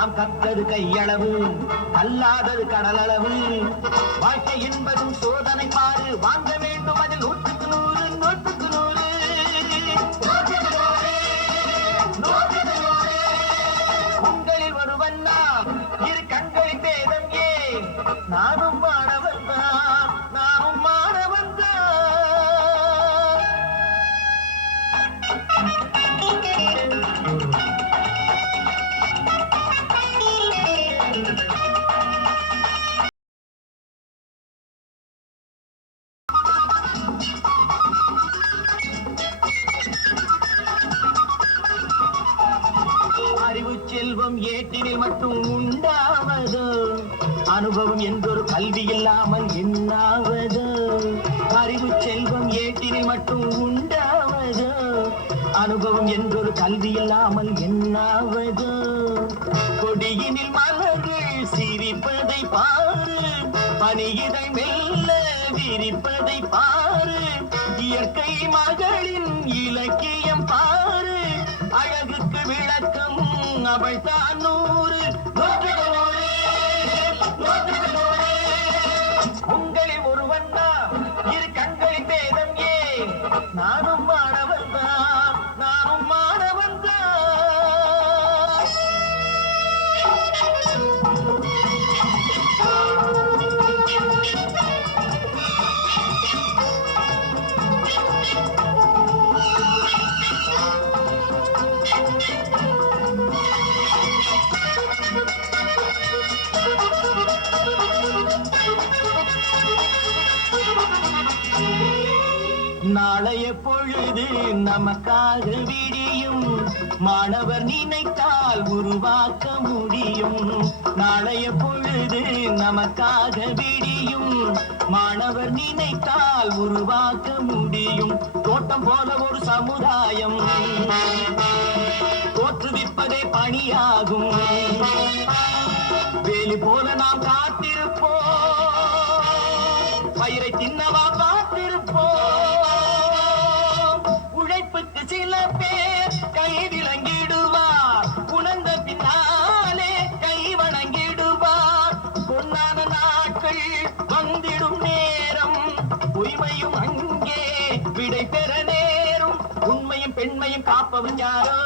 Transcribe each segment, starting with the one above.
நாம் கற்றது கையளவு கல்லாதது கடலளவு. வாழ்க்கை என்பதும் சோதனை பாரு, வாங்க வேண்டும் அதில் 100க்கு 100 100க்கு 100. உங்களில் ஒருவன் நாம், இரு கண்களின் பேதம் ஏன்? நானும் மாணவன் தான், நானும் மாணவன் தான். அறிவு செல்வம் ஏட்டினில் மட்டும் உண்டாவது, அனுபவம் என்றொரு கல்வி இல்லாமல் என்னாவது. அறிவு செல்வம் ஏட்டினில் மட்டும் உண்டாவது, அனுபவம் என்றொரு கல்வி இல்லாமல் என்னாவது. கொடியினில் மலர்கள் சிரிப்பதை பாரு, பனியிதை மெல்ல விரிப்பதை பாரு. இயற்கை மகளின் இலக்கியம் பாரு, அழகுக்கு விளக்கம் அவள்தான் 100 100க்கு 100. உங்களில் ஒருவன் தான், இரு கண்களின் பேதம் ஏன்? நானும் மாணவன் தான், நானும் மாணவன் தான். நாளைய பொழுது நமக்காக விடியும், மாணவர் நினைத்தால் உருவாக்க முடியும். நாளைய பொழுது நமக்காக விடியும், மாணவர் நினைத்தால் உருவாக்க முடியும். தோட்டம் போல ஒரு சமுதாயம் தோற்றுவிப்பதே பணியாகும். வேலி போல நாம் காத்திருப்போம், பயிரை தின்னவா காத்திருப்போம். உழைப்புக்கு சில பேர் கை விளங்கிடுவார், உணர்ந்த பின்னாலே கை வணங்கிடுவார். பொன்னான நாட்கள் வந்திடும் நேரம், பொய்மையும் அங்கே விடை பெற நேரும். உண்மையும் பெண்மையும் காப்பவன் யாரோ?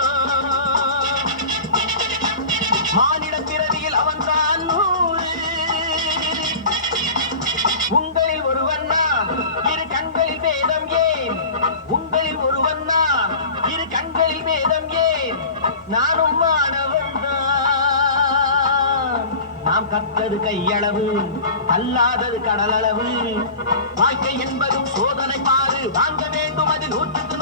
மானிட பிறவியில் அவன்தான் 100. உங்களில் ஒருவன் நான், இரு கண்களில் பேதம் ஏன்? உங்களில் ஒருவன் நான், இரு கண்களில் பேதம் ஏன்? நானும் மாணவன் தான். நாம் கற்றது கையளவு கல்லாதது கடலளவு. வாழ்க்கை என்பதும் சோதனை பாரு, வாங்க வேண்டும் அதில் 100க்கு